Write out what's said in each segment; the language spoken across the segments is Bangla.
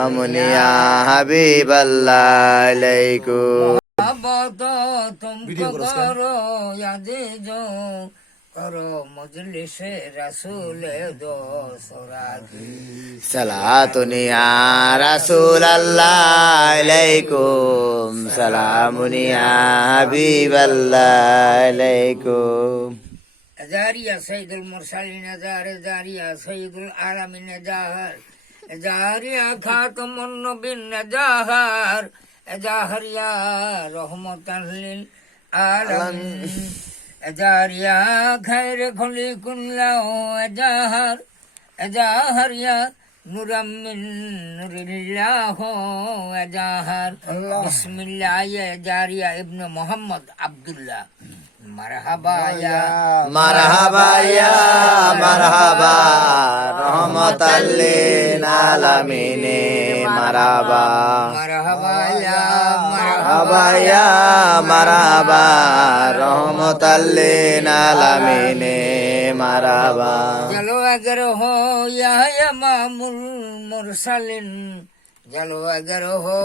আমনিয়া হাবিবাল্লাহ আলাইকুম तुमको करो याद जो करो मजलिस रसूल दो सुरागी সালাতুনিয়া রাসূলুল্লাহ আলাইকুম সালামুনিয়া হাবিবাল্লাহ আলাইকুম জারিয়া সৈয়দুল মুরসালিন জারিয়া সৈয়দুল আলামিন জারিয়া খাতামুন নবিয়্যিন জাহার জাহরিয়া রহমাতাল লিল আলামিন জারিয়া খায়র খলিকুল্লাহ জাহার জাহরিয়া নূরাম মিন নূরিল্লাহ জাহার বিসমিল্লাহ জারিয়া ইবনে মুহাম্মদ আব্দুল্লাহ মারহাবা ইয়া মারহাবা রহমাতাল লিল আলামিন মারহাবা মারহাবা রহমাতাল লিল আলামিন মারহাবা চলো अगर हो या इमामुल मुरसलिन चलो अगर हो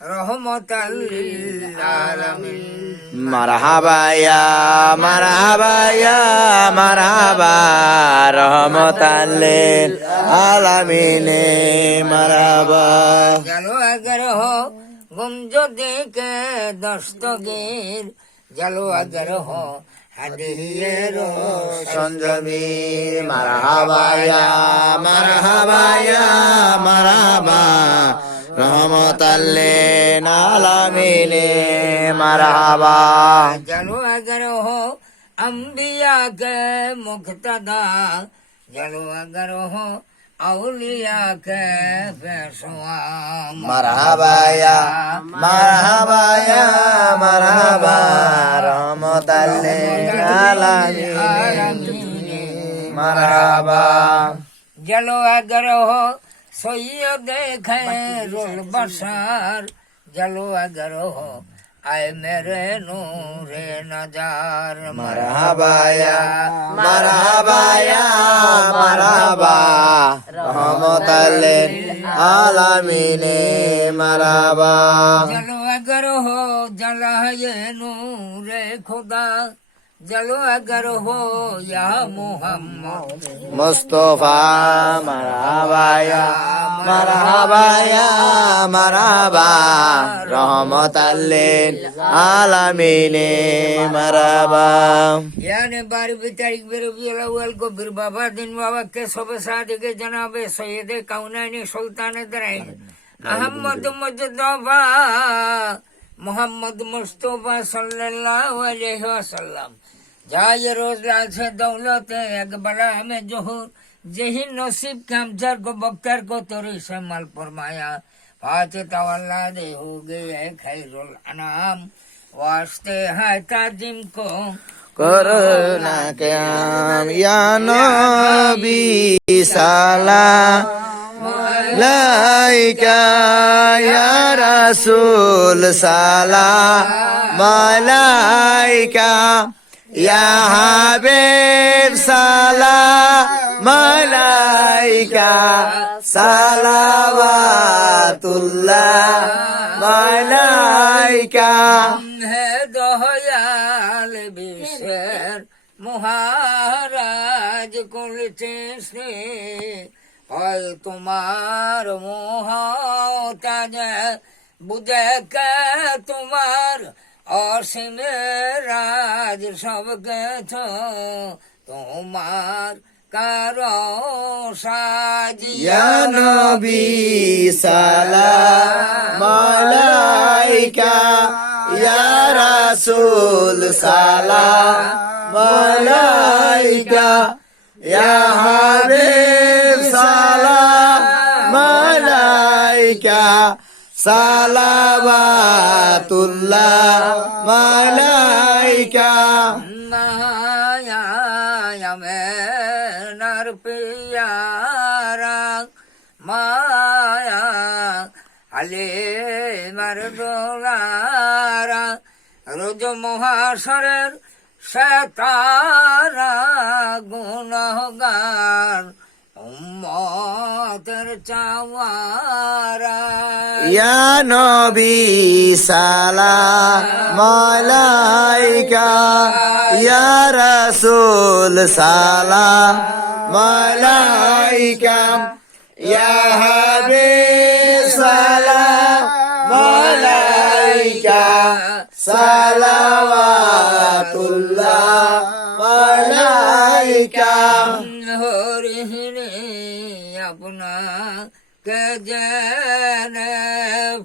रहमतल लिल आलमीन মারহাবা রহমাতাল লিল আলামিন মারহাবা चलो अगर हो गुमजो देखे दस्तगीर चलो अगर हो हदिये সঞ্জমি মারহাবা রহমাতাল লিল আলামিন মারহাবা चलो अगर हो अंबिया के मुक्तदा चलो अगर हो औलिया के पेशवा মারহাবা রহমাতাল লিল আলামিন মারহাবা चलो अगर हो सैयद खैरुल बशर चलो अगर हो आए मेरे नूरे नजार মারহাবা রহমাতাল লিল আলামিন মারহাবা चलो अगर हो जलाए नूरे खुदा चलो अगर हो या मोहम्मद মুস্তাফা মারহাবা রহমাতাল লিল আলামিন মারহাবা यानी 12वीं तारीख रबीउल अव्वल को फिर बाबा दिन बाबा के सुबह सादिक जनाबे सैयद कौनैन सुल्तान दरैन अहमद मुजतबा मोहम्मद मुस्तफा सल्लल्लाहु अलैहि वसल्लम जाए रोज लाल से दौलत अकबरा में जोहर जही नसीब के हमसर को बख्तर को तोरी से मल फरमाया फाते तवल्ला दे हो गए खैरुल अनाम वास्ते है ताजिम को করোনা কেয়াম ইয়া নবী সালাম আলাইকা ইয়া রাসূল সালাম আলাইকা ইয়া হাবিব সালাম আলাইকা সালাওয়াতুল্লাহ আলাইকা है दयाल विशेर महाराज कुलचे से और तुम्हार मोहताज बुझे के तुम्हार और सिम राज सब के छो तुम्हार करो साजिया ইয়া নবী সালাম আলাইকা ইয়া রাসূল সালাম আলাইকা ইয়া হাবিব সালাম আলাইকা সালাওয়াতুল্লাহ আলাইকা माया में नर पियारा माया अले मरदोलारा रोज महाशरेर शैतारा गुनहगार উম্মতের চাওয়ারা ইয়া নবী সালাম আলাইকা ইয়া রাসূল সালাম আলাইকা ইয়া হাবিব সালাম আলাইকা সালাওয়াতুল্লাহ আলাইকা হরিহরে আপনাকে জেনে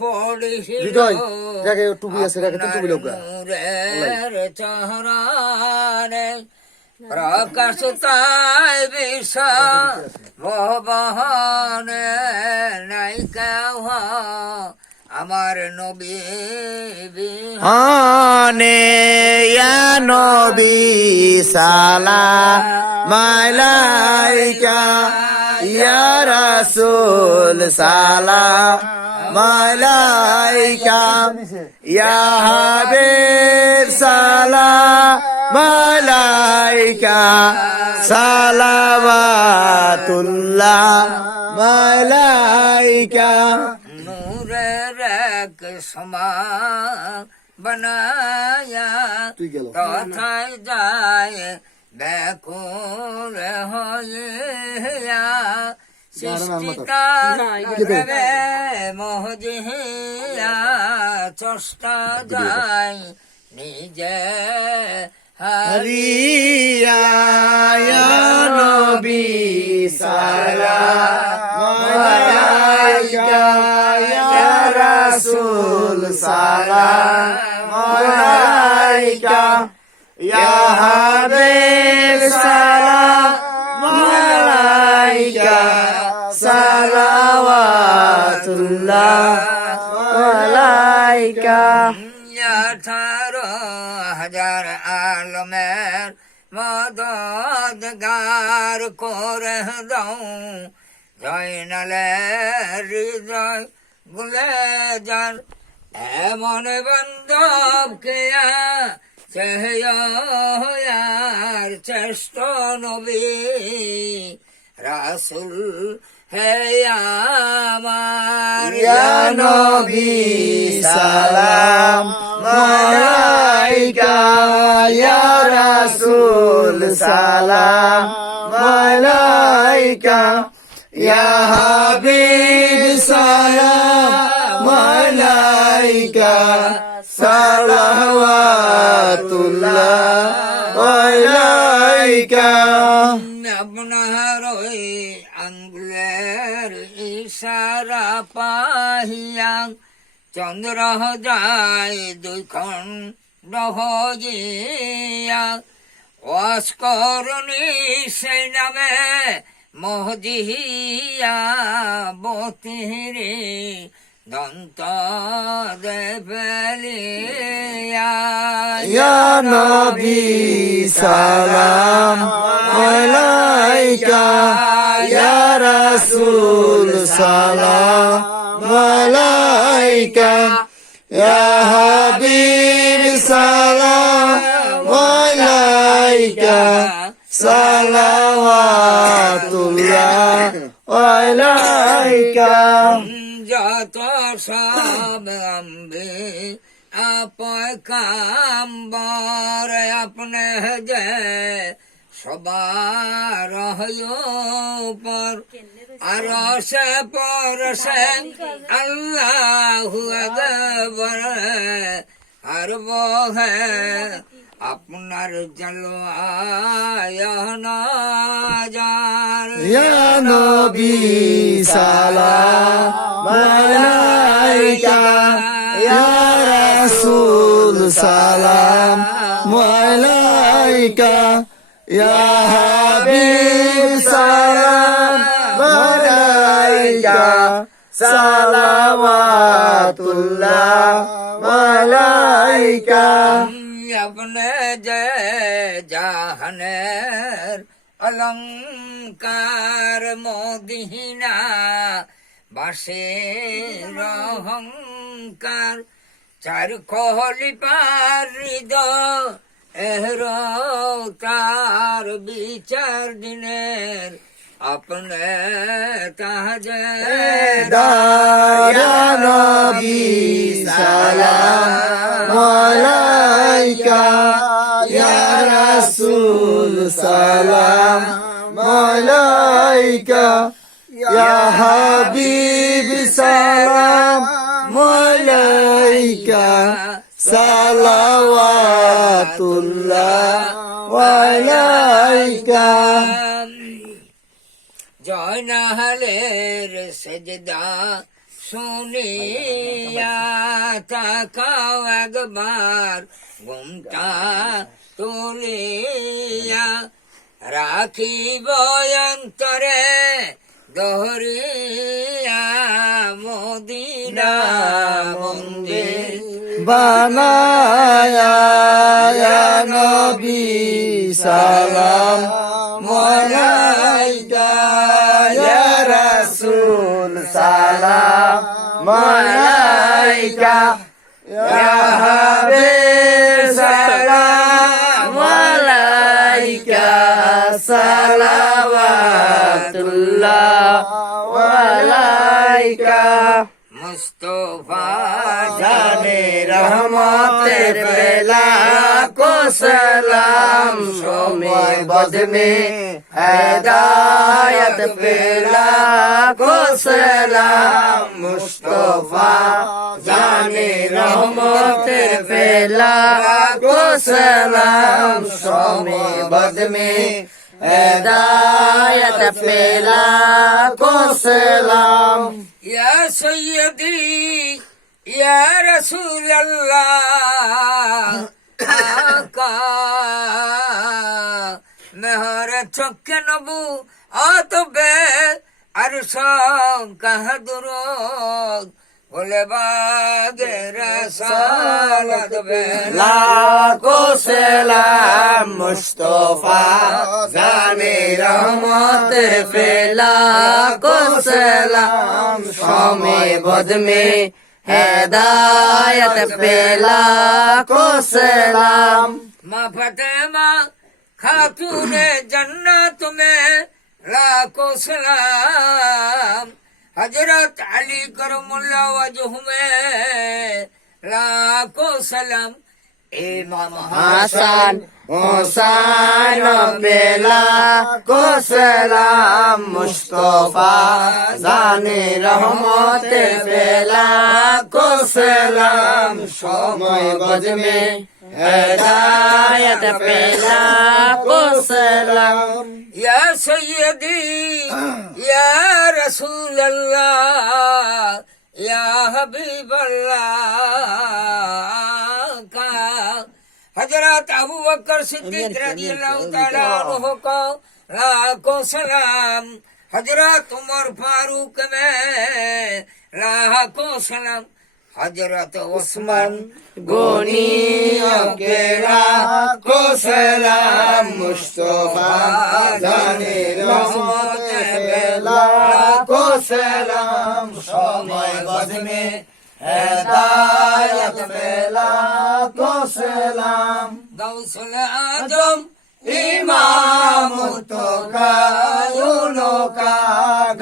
পড়িছিল হৃদয় যাকে টুপি আছে যাকে টুপি লোক নূরের চহরানে প্রকাশ তাই বিশ্ব ভবনে নাই কেহ আমার নবী আনে ইয়া নবী সালাম আলাইকা ইয়া রাসূল সালাম আলাইকা ইয়া হাবিব সালাম আলাইকা সালাওয়াতুল্লাহ আলাইকা নূরের এক সমান বানায়া তুই গেল তথায় যায় ব্যাকুল হইয়া সৃষ্টিতা প্রেমে মোহজিয়া চেষ্টা যায় নিজে হারিয়া ইয়া নবী সালাম আলাইকা ইয়া রাসূল সালাম আলাইকা ইয়া হাবিব সালাম আলাইকা সালাওয়াতুল্লাহ আলাইকা 18,000 আলমের মদদগার করে দাও জয়নালের হৃদয় গুলে যান এমন বন্ধবকে চেহার শ্রেষ্ঠ নবী রাসূল হে আমার ইয়া নবী সালাম আলাইকা ইয়া রাসূল সালাম আলাইকা ইয়া হাবিব সালাম আলাইকা সালাওয়াতুল্লাহ আলাইকা আপনার ওই আঙ্গুলের ইশারা পাহিয়া চন্দ্র যায় দুই খণ্ড হইয়া অস্করণী সেই নামে মহজিয়া বতিরে দন্ত দেবলিয়া ইয়া নবী সালাম আলাইকা ইয়া রাসূল সালাম আলাইকা ইয়া হাবিব সালাম আলাইকা সালাওয়াতুল্লাহ আলাইকা যত সব আম্বে আপয় কাম্বর আপনে যে সবার পর আর সে পর সে আল্লাহ আকবার আর বহে আপনার জলওয়ায়ন যার ইয়া নবী সালাম আলাইকা ইয়া রাসূল সালাম আলাইকা ইয়া হাবিব সালাম আলাইকা সালাওয়াতুল্লাহ আলাইকা अपने जय জাহানের অলঙ্কার মদিনা বাসের অহংকার চার কোহলি পার হৃদয় এহর তার বিচার দিনের अपने ताजे দায়া নবী সালাম আলাইকা ইয়া রাসূল সালাম আলাইকা ইয়া হাবিব সালাম আলাইকা সালাওয়াতুল্লাহ আলাইকা জয়নালের সেজদা শুনিয়া তাকাও একবার ঘুমটা তুলিয়া রাখিব অন্তরে দহরিয়া মদিনা মন্দির বানায়া ইয়া নবী সালাম আলাইকা ইয়া রাসূল সালাম আলাইকা ইয়া হাবিব সালাম আলাইকা সালাওয়াতুল্লাহ আলাইকা মুস্তফা জানে রহমতের পেলা को सलाम शोमे बद में हिदायत पेला को सलाम मुस्तफा जाने रहमतेर पेला को सलाम शोमे बद में हिदायत पेला को सलाम या सैयदी या रसूल अल्लाह आका मेहर चौके नबू आतबे अरसों कह दुरूद बोले बागे रसालत बेला लाखों सलाम मुस्तफा जाने रहमत फैला को सलाम शोमे बद में हिदायत फैला को सलाम माँ फतेमा खातूने जन्नत में लाखों सलाम हजरत अली करमुल्ला वजह में लाखों सलाम इमाम हसन हुसैन बेला को सलाम मुस्तफा जाने रहमत फैला को सलाम शोमे बद में हिदायत फैला को सलाम या सैयदी या रसूल अल्लाह या हबीब अल्लाह का हजरत अबू बकर सिद्दीक रज़ियल्लाहु ताला अन्हु को लाखों सलाम हजरत उमर फारूक में लाखों सलाम हजरत उस्मान गोनी अकेला को सलाम मुस्तफा जाने रहमत फैला को सलाम शोमे बद में हिदायत फैला को सलाम गौसुल आजम इमाम तो कायूनों का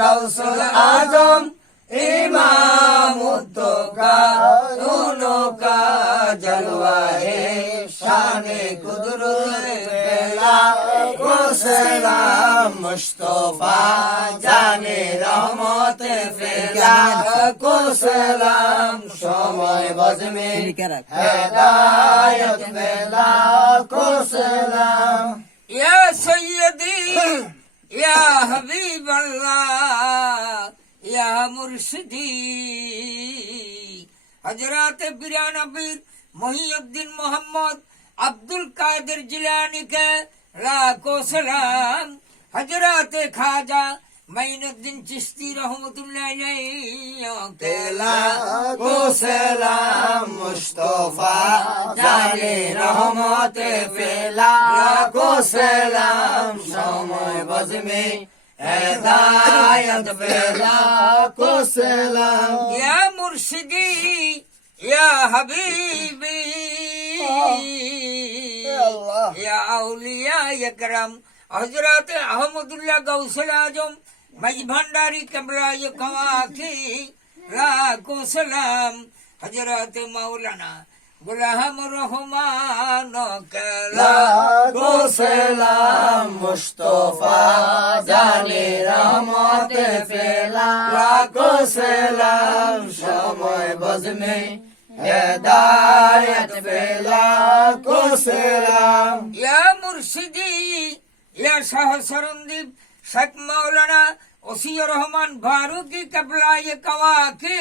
गौसुल आजम इमाम तो कायूनों का जलवा है शाने कुदरत फैला को सलाम मुस्तफा जाने रहमत फैला को सलाम शोमे बद में हिदायत फैला को सलाम या सैयदी या हबीब अल्लाह या मुर्शिदी हजरत बिरान अबीर मोहिउद्दीन मोहम्मद अब्दुल कादिर जिलानी के लाखों सलाम हजरत खाजा मोइनुद्दीन चिश्ती रहमतुल्लाह अलैहि के को सलाम मुस्तफा जाने रहमत फैला को सलाम शोमे बद में हिदायत फैला को सलाम या मुर्शिदी या हबीबी या औलिया यकरम हजरत अहमदुल्लाह गौसल आजम मज भंडारी कबला ये कवा की लाखो सलाम हजरत मौलाना गुलाम रहमान कला लाखो सलाम मुस्तफा জানে রহমতে ফেলা লাখো সালাম সময় বজনে হেদায়েত ফেলা লাখো সালাম या मुर्शिदी या शाह सरंदीप शेख मौलाना ओसिया रहमान फारूकी कबला ये कवा की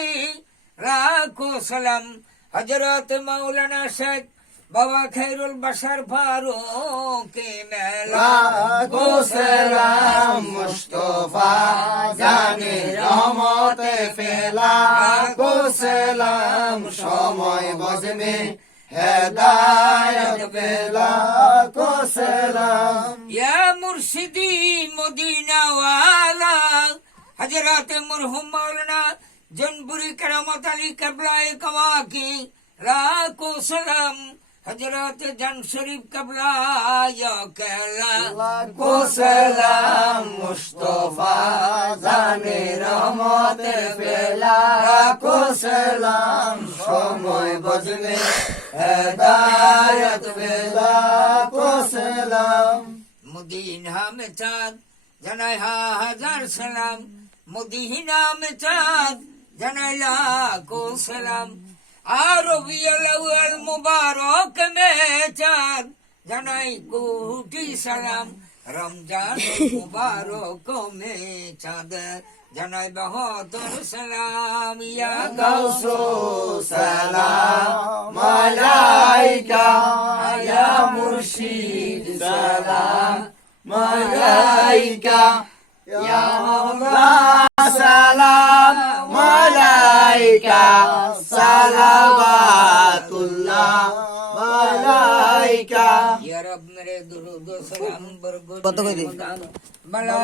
लाखो सलाम हजरत मौलाना शेख बाबा खैरुल बशर फारूक मेला লাখো সালাম মুস্তফা জানে রহমতে ফেলা লাখো সালাম সময় বজনে হেদায়েত ফেলা লাখো সালাম या मुर्शिदी मदीना वाला हजरत मरहूम मौलाना जनपुरी करामत अली कबला कवा की लाखो सलाम हजरत जन शरीफ कबला या कहला লাখো সালাম মুস্তফা জানে রহমতে ফেলা লাখো সালাম সময় বজনে হেদায়েত ফেলা লাখো সালাম मदीना में चाँद जनाय हजार सलाम मदीना में चाँद जनाय लाखो सलाम रबिउल अव्वल मुबारक में चाँद जनाय कोटि सलाम रमजान मुबारक में चाँद जनाय बहत्तर सलाम या গাউসো সালাম মালাইকা ইয়া মুর্শিদ সালাম মালাইকা ইয়া মাওলা সালাম মালাইকা সালাওয়াতুল্লাহ মালাইকা या रब मेरे दुरूद व सलाम बरगुद কত কই দিন? बला